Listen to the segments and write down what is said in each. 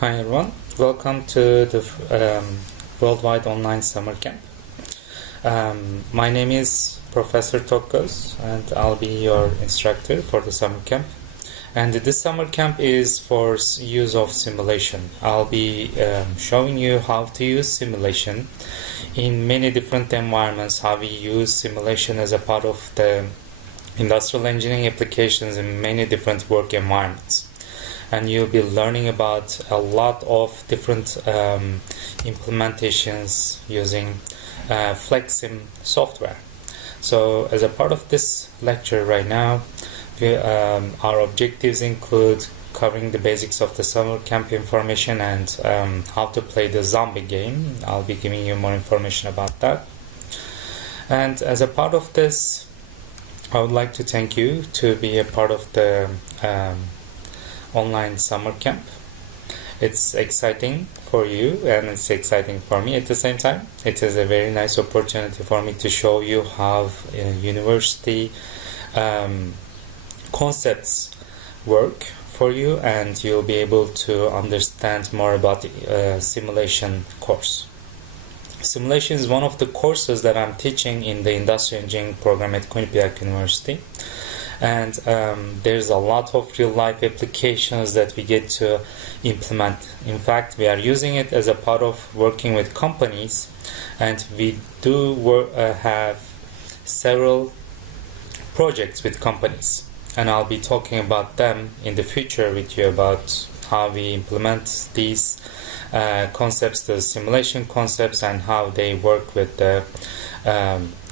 Hi everyone, welcome to the Worldwide Online Summer Camp. My name is Professor Tokkos and I'll be your instructor for the summer camp. And this summer camp is for use of simulation. I'll be showing you how to use simulation in many different environments, how we use simulation as a part of the industrial engineering applications in many different work environments. And you'll be learning about a lot of different implementations using FlexSim software. So as a part of this lecture right now, our objectives include covering the basics of the summer camp information and how to play the zombie game. I'll be giving you more information about that. And as a part of this, I would like to thank you to be a part of the online summer camp. It's exciting for you and it's exciting for me at the same time. It is a very nice opportunity for me to show you how university concepts work for you, and you'll be able to understand more about the simulation course. Simulation is one of the courses that I'm teaching in the industrial engineering program at Quinnipiac University. And there's a lot of real-life applications that we get to implement. In fact, we are using it as a part of working with companies, and we do have several projects with companies. And I'll be talking about them in the future with you, about how we implement these concepts, the simulation concepts, and how they work with the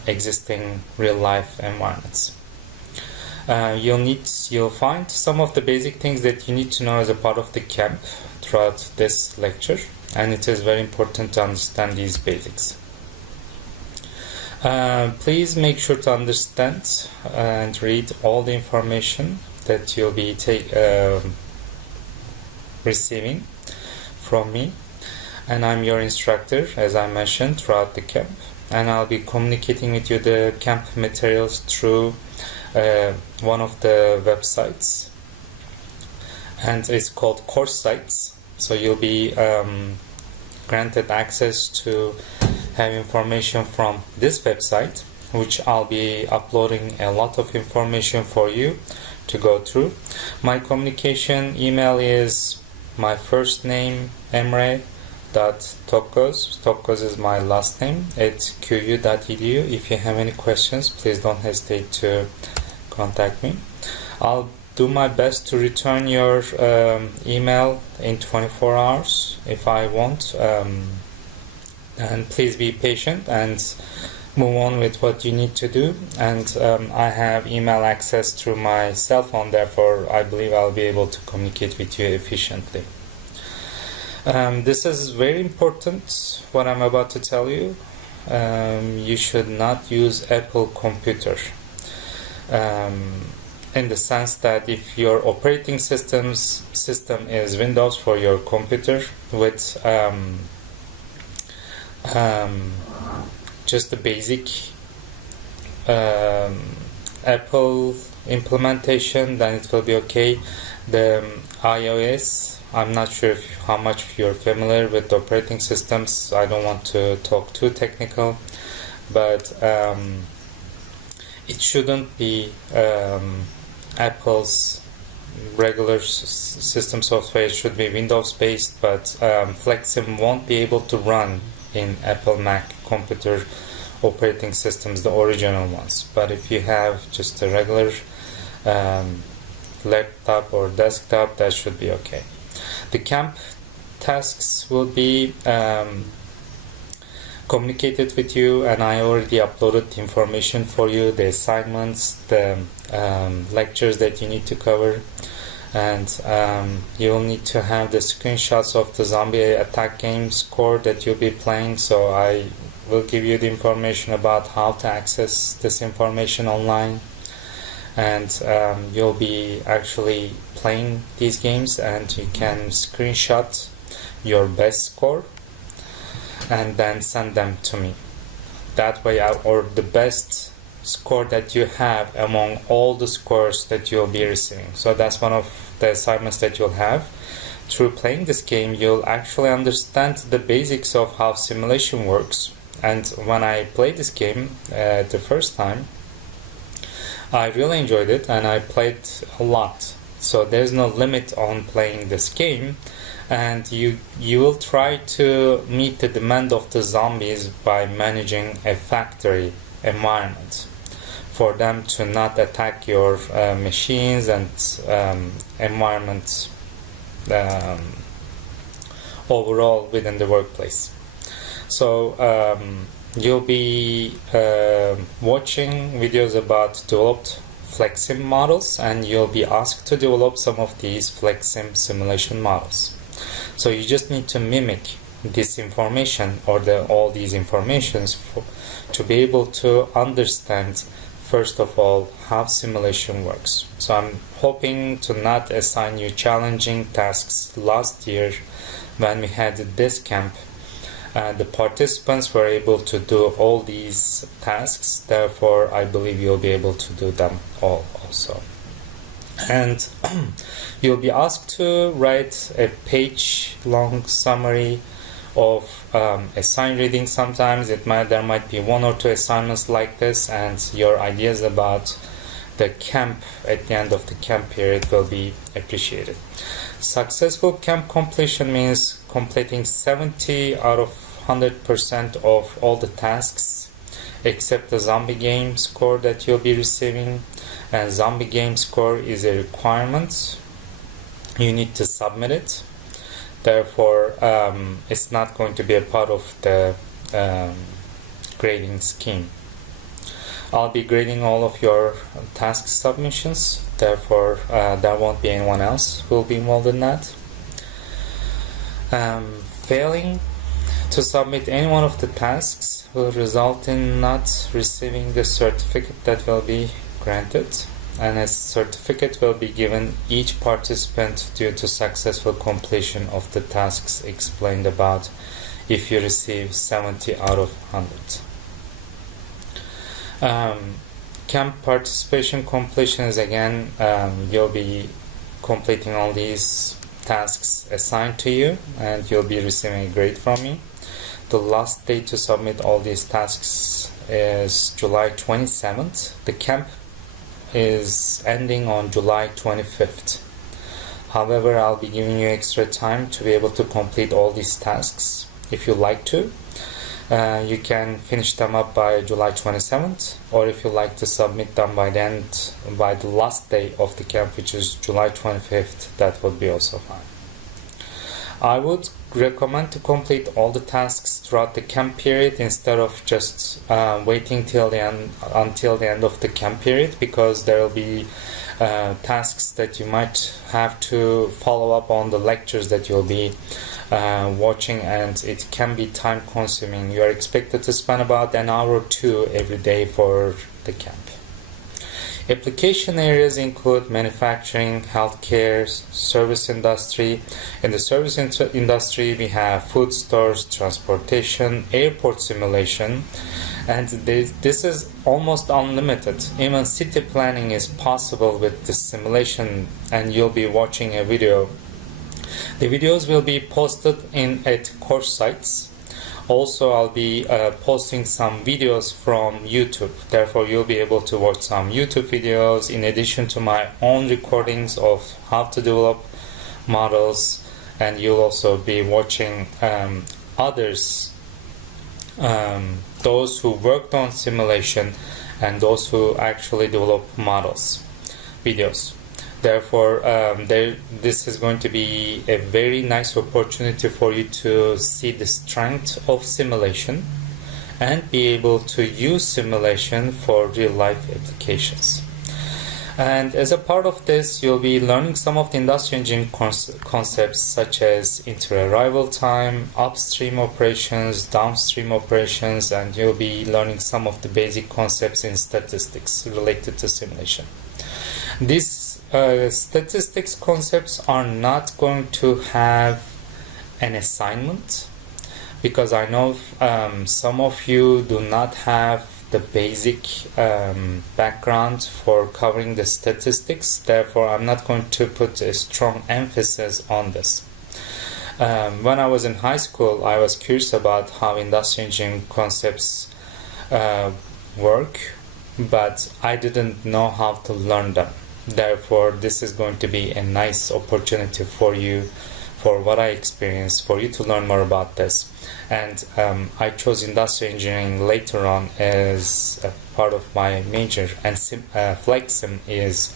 existing real-life environments. You'll find some of the basic things that you need to know as a part of the camp throughout this lecture, and it is very important to understand these basics. Please make sure to understand and read all the information that you'll be receiving from me, and I'm your instructor, as I mentioned, throughout the camp, and I'll be communicating with you the camp materials through one of the websites, and it's called Course Sites. So you'll be granted access to have information from this website, which I'll be uploading a lot of information for you to go through. My communication email is my first name, Emre.Tokkos. Tokkos is my last name, at qu.edu. If you have any questions, please don't hesitate to contact me. I'll do my best to return your email in 24 hours if I want, and please be patient and move on with what you need to do. And I have email access through my cell phone, therefore I believe I'll be able to communicate with you efficiently. This is very important, what I'm about to tell you. You should not use Apple computer. In the sense that if your operating system is Windows for your computer with just the basic Apple implementation, then it will be okay. The iOS, I'm not sure how much you're familiar with operating systems. I don't want to talk too technical, but it shouldn't be Apple's regular system software. It should be Windows based, but FlexSim won't be able to run in Apple Mac computer operating systems, the original ones. But if you have just a regular laptop or desktop, that should be okay. The camp tasks will be communicated with you, and I already uploaded the information for you, the assignments, the lectures that you need to cover, and you will need to have the screenshots of the zombie attack game score that you'll be playing. So I will give you the information about how to access this information online, and you'll be actually playing these games, and you can screenshot your best score and then send them to me. That way, or the best score that you have among all the scores that you'll be receiving. So that's one of the assignments that you'll have. Through playing this game, you'll actually understand the basics of how simulation works. And when I played this game the first time, I really enjoyed it and I played a lot. So there's no limit on playing this game, and you will try to meet the demand of the zombies by managing a factory environment for them to not attack your machines and environment overall within the workplace. So you'll be watching videos about developed FlexSim models, and you'll be asked to develop some of these FlexSim simulation models. So you just need to mimic this information or all these informations to be able to understand, first of all, how simulation works. So I'm hoping to not assign you challenging tasks. Last year when we had this camp, the participants were able to do all these tasks, therefore I believe you'll be able to do them all also. And you'll be asked to write a page-long summary of assigned reading. Sometimes there might be 1 or 2 assignments like this, and your ideas about the camp at the end of the camp period will be appreciated. Successful camp completion means completing 70 out of 100% of all the tasks except the zombie game score that you'll be receiving. And zombie game score is a requirement. You need to submit it. Therefore, it's not going to be a part of the grading scheme. I'll be grading all of your task submissions. Therefore, there won't be anyone else who will be involved in that. Failing to submit any one of the tasks will result in not receiving the certificate that will be granted, and a certificate will be given each participant due to successful completion of the tasks explained about if you receive 70 out of 100. Camp participation completion is again, you'll be completing all these tasks assigned to you and you'll be receiving a grade from me. The last day to submit all these tasks is July 27th. The camp is ending on July 25th. However, I'll be giving you extra time to be able to complete all these tasks. If you like to, you can finish them up by July 27th, or if you like to submit them by the last day of the camp, which is July 25th, that would be also fine. I would recommend to complete all the tasks throughout the camp period instead of just waiting until the end of the camp period, because there will be tasks that you might have to follow up on the lectures that you'll be watching, and it can be time consuming. You are expected to spend about an hour or 2 every day for the camp. Application areas include manufacturing, healthcare, service industry. In the service industry, we have food stores, transportation, airport simulation, and this is almost unlimited. Even city planning is possible with this simulation, and you'll be watching a video. The videos will be posted at course sites. Also, I'll be posting some videos from YouTube. Therefore, you'll be able to watch some YouTube videos in addition to my own recordings of how to develop models, and you'll also be watching others, those who worked on simulation and those who actually develop models, videos. Therefore, this is going to be a very nice opportunity for you to see the strength of simulation and be able to use simulation for real-life applications. And as a part of this, you'll be learning some of the industry engineering concepts such as inter-arrival time, upstream operations, downstream operations, and you'll be learning some of the basic concepts in statistics related to simulation. These statistics concepts are not going to have an assignment, because I know some of you do not have the basic background for covering the statistics. Therefore, I'm not going to put a strong emphasis on this. When I was in high school, I was curious about how industrial engineering concepts work, but I didn't know how to learn them. Therefore, this is going to be a nice opportunity for you, for what I experienced, for you to learn more about this. And I chose industrial engineering later on as a part of my major, and FlexSim is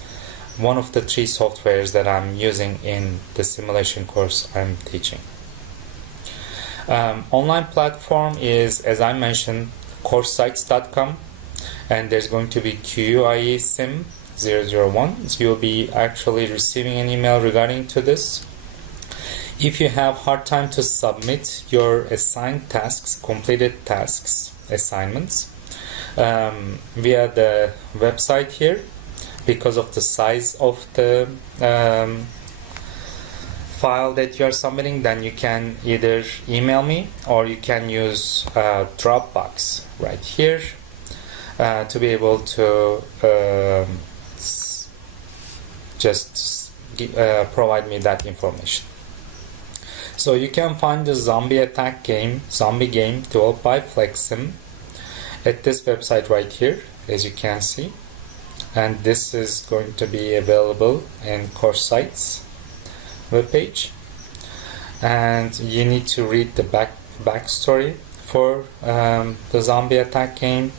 one of the 3 softwares that I'm using in the simulation course I'm teaching. Online platform is, as I mentioned, coursesites.com, and there's going to be QUIE Sim 001. So you'll be actually receiving an email regarding to this. If you have hard time to submit your assigned tasks, completed tasks, assignments, via the website here, because of the size of the file that you are submitting, then you can either email me or you can use Dropbox right here to be able to provide me that information. So you can find the zombie game developed by FlexSim at this website right here, as you can see, and this is going to be available in Course Sites webpage. And you need to read the backstory for the zombie attack game.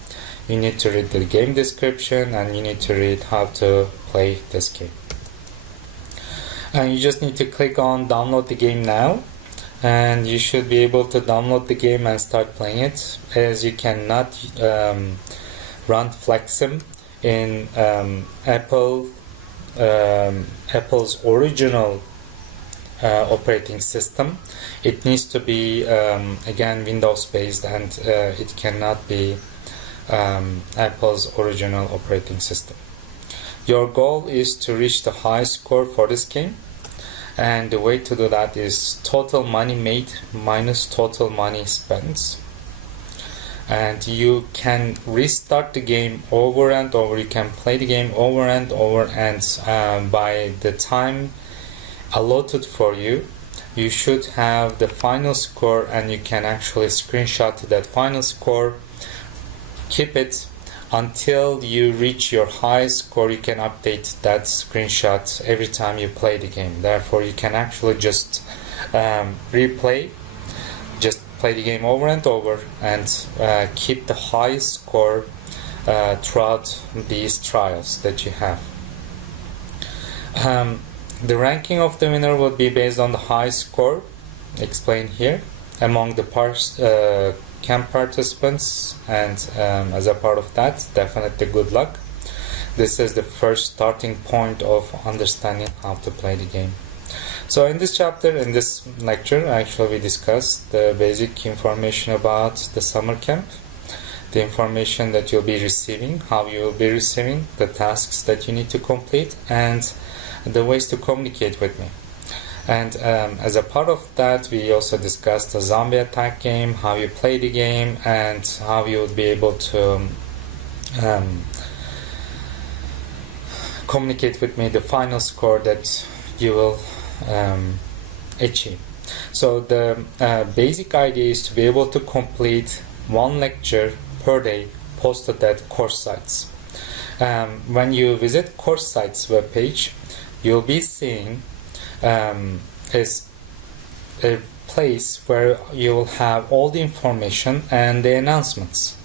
You need to read the game description, and you need to read how to play this game. And you just need to click on download the game now, and you should be able to download the game and start playing it, as you cannot run FlexSim in Apple's original operating system. It needs to be again Windows based, and it cannot be Apple's original operating system. Your goal is to reach the high score for this game, and the way to do that is total money made minus total money spent. And you can restart the game over and over. You can play the game over and over, and by the time allotted for you, you should have the final score, and you can actually screenshot that final score, keep it until you reach your high score. You can update that screenshot every time you play the game. Therefore, you can actually just play the game over and over, and keep the high score throughout these trials that you have. The ranking of the winner would be based on the high score explained here among the camp participants, and as a part of that, definitely good luck. This is the first starting point of understanding how to play the game. So in this chapter, in this lecture, actually we discussed the basic information about the summer camp, the information that you'll be receiving, how you will be receiving, the tasks that you need to complete, and the ways to communicate with me. And as a part of that, we also discussed the zombie attack game, how you play the game, and how you would be able to communicate with me the final score that you will achieve. So the basic idea is to be able to complete 1 lecture per day posted at Course Sites. When you visit Course Sites webpage, you'll be seeing is a place where you will have all the information and the announcements.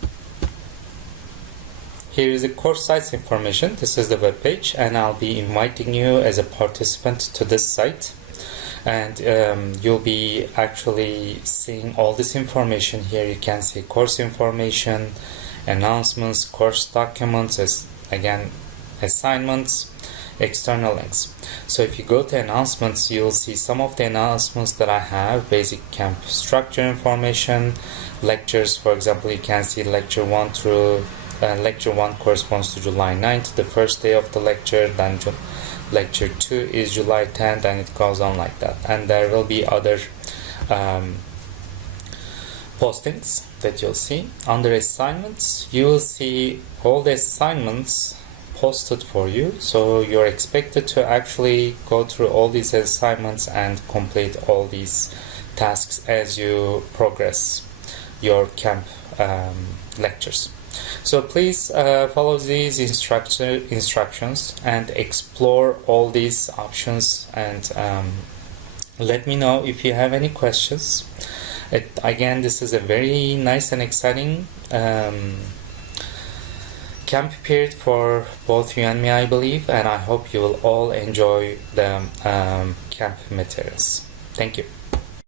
Here is the Course Sites information. This is the web page, and I'll be inviting you as a participant to this site, and you'll be actually seeing all this information here. You can see course information, announcements, course documents, again assignments, external links. So if you go to announcements, you'll see some of the announcements that I have: basic camp structure information, lectures. For example, you can see lecture 1 corresponds to July 9th, the first day of the lecture. Then lecture 2 is July 10th, and it goes on like that. And there will be other postings that you'll see. Under assignments, you will see all the assignments posted for you, so you're expected to actually go through all these assignments and complete all these tasks as you progress your camp lectures. So please follow these instructions and explore all these options, and let me know if you have any questions. Again, this is a very nice and exciting camp period for both you and me, I believe, and I hope you will all enjoy the camp materials. Thank you.